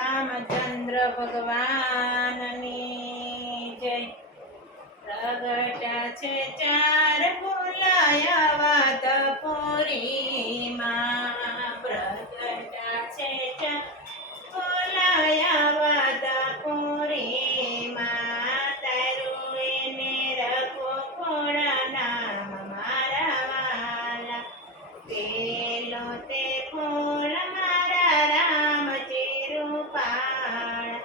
રામચંદ્ર ભગવાનની જય. પ્રગટા છે ચાર ભૂલાયા વાત પૂરીમાં. પ્રગટા છે ચાર ભૂલાયા વાત પૂરીમાં. તારું એને રખો ખોડા નામ મારા વાલા. પેલો તે ફૂલ મારા રામજી રૂપાળા.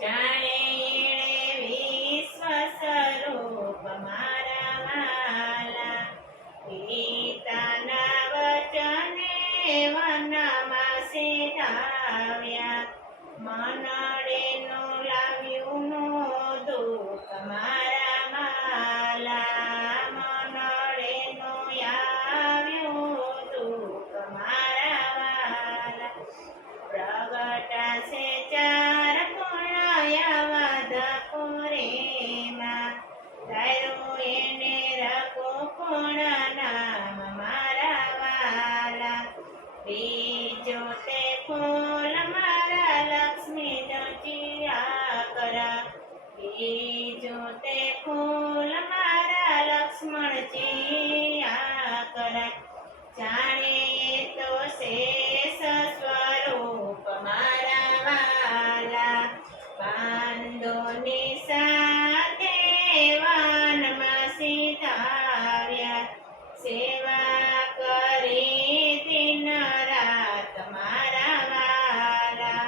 જાણે એણે વિશ્વ સ્વરૂપ મારા વાલા. પિતાના વચને વનમાં સીધાવ્યા. મનડે નો લાવ્યું નો દુઃખ મારા વાલા. મનડે નો આવ્યું દુઃખ મારા વાલા. પ્રગટા છે ચાર પૂર્ણયા વાદા પૂરેમાં. તારું એને રાખો કોણ નામ મારા વાલા. બીજો તે ફૂલ મારા લક્ષ્મી જંચિયા કરા. બીજો તે ફૂલ મારા લક્ષ્મણ જીયા કરા. જાણે તો શેષ સ્વરૂપ મારા વાલા. બાંધોની સાથે વનમાં સીધાવ્યા. સેવા કરી દિન રાત મારા વાલા.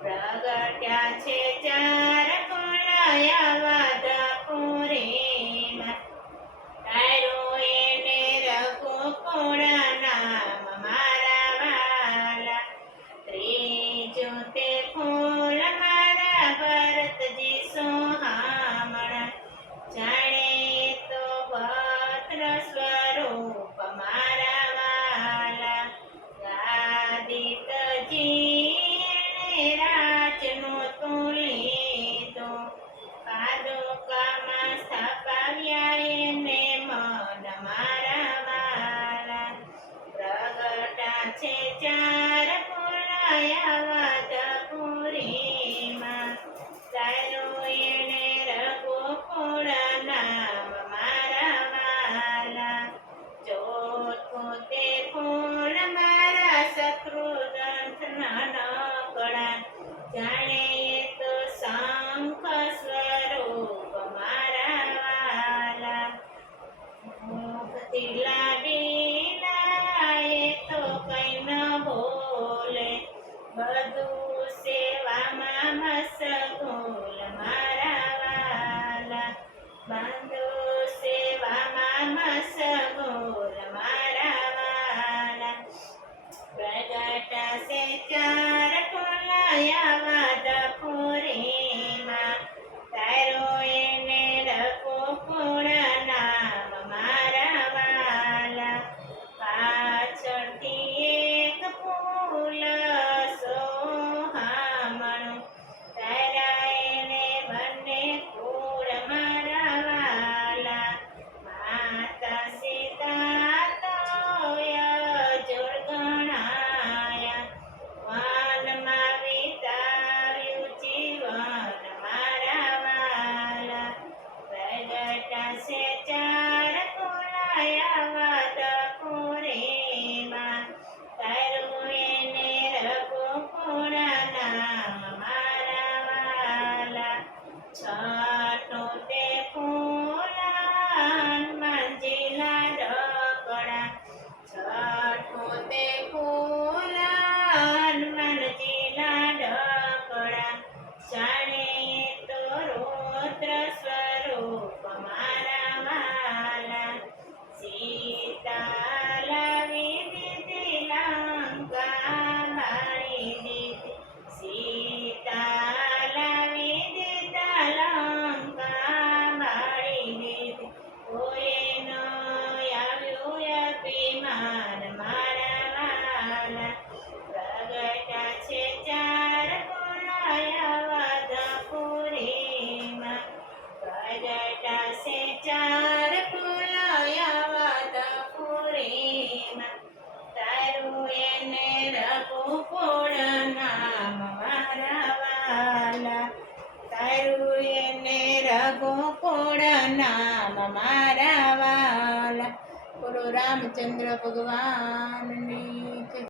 પ્રગટ્યા છે ચાર પૂર્ણયા વાદ પૂરીમાં. તારું એને રઘુ કોણ નામ મારા વાલા. ત્રીજો તે ફૂલ મારા ભરતજી સોહામણા. જાણે તો ભદ્ર સ્વરૂપ મારા વાલા. ગાદિતજી એણે રાજનો તું લીધો. પાદુકામાં સ્થાપાવ્યા એને મન મારા વાલા. પ્રગટા છે ચાર પૂર્ણયા વાદ પૂરીમાં. તારું એને રઘુ કુળ નામ મારા વાલા. ચોથું તે ફૂલ મારા શત્રુઘ્નના નકળા. જાણે તો શંખ સ્વરૂપ મારા વાલા. મુખથી લાડીના એ તો કઈ ન બોલે. બધું સેવામાં મશગુલ મારા વાલા. બધું સેવામાં મશગુલ મારા વાલા. પ્રગટા છે ચાર પૂર્ણયા વાદ પૂરીમાં. તારું એને રખો કોણ નામ મારા વાલા. પાછળથી એક ફૂલ સોહામણું. તારા એને બંને ફૂલ મારા વાલા. માતા સીતા તો અજોડ ગણાયા. વનમાં વિતા તારું એને રઘુકુળ નામ મારા વાલા. બોલો રામચંદ્ર ભગવાનની જય.